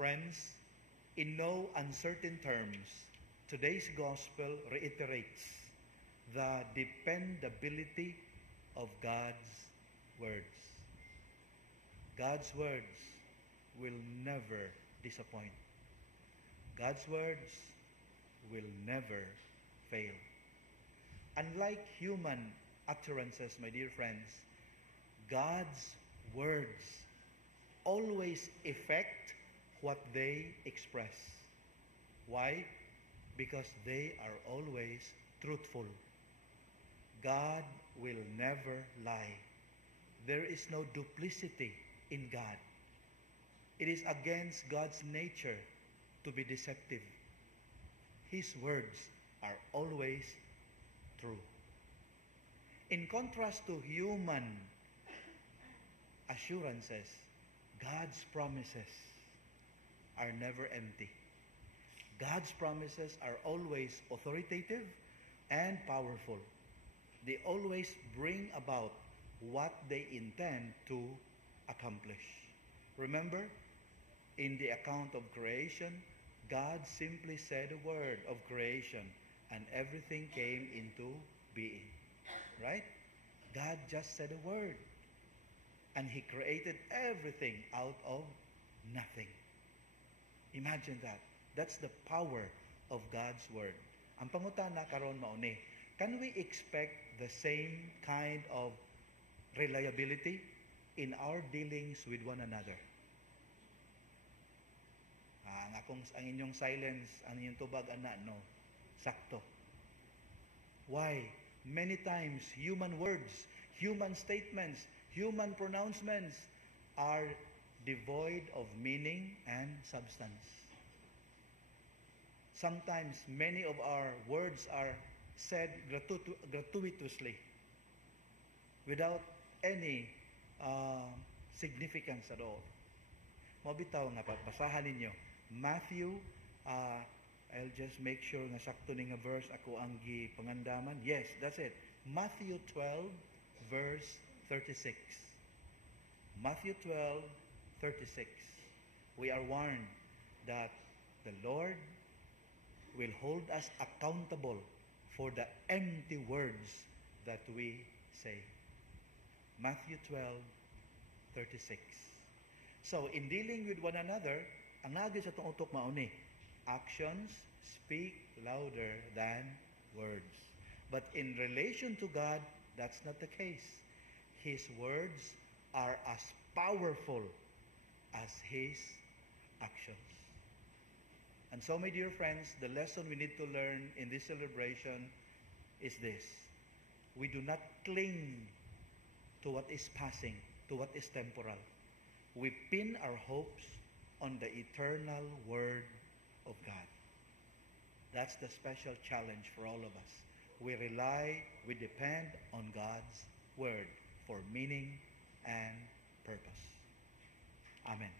Friends, in no uncertain terms, today's gospel reiterates the dependability of God's words. God's words will never disappoint. God's words will never fail. Unlike human utterances, my dear friends, God's words always effect what they express. Why? Because they are always truthful. God will never lie. There is no duplicity in God. It is against God's nature to be deceptive. His words are always true. In contrast to human assurances, God's promises are never empty. God's promises are always authoritative and powerful. They always bring about what they intend to accomplish. Remember, in the account of creation, God simply said a word of creation and everything came into being. Right? God just said a word and He created everything out of nothing. Imagine that. That's the power of God's word. Ang pangutana karon mao ni, can we expect the same kind of reliability in our dealings with one another? Ang inyong silence, ang inyong tubag ana no, sakto. Why? Many times human words, human statements, human pronouncements are devoid of meaning and substance. Sometimes many of our words are said gratuitously without any significance at all. Mabitaw nga basahan ninyo Matthew, I'll just make sure nga sakto ni nga verse ako ang gipangandaman. Yes, that's it. Matthew 12 verse 36. Matthew 12:36. We are warned that the Lord will hold us accountable for the empty words that we say. Matthew 12:36. So, in dealing with one another, ang nagis sa itong utok mauni, actions speak louder than words. But in relation to God, that's not the case. His words are as powerful as His actions. And so, my dear friends, the lesson we need to learn in this celebration is this. We do not cling to what is passing, to what is temporal. We pin our hopes on the eternal Word of God. That's the special challenge for all of us. We depend on God's Word for meaning and purpose. Amen.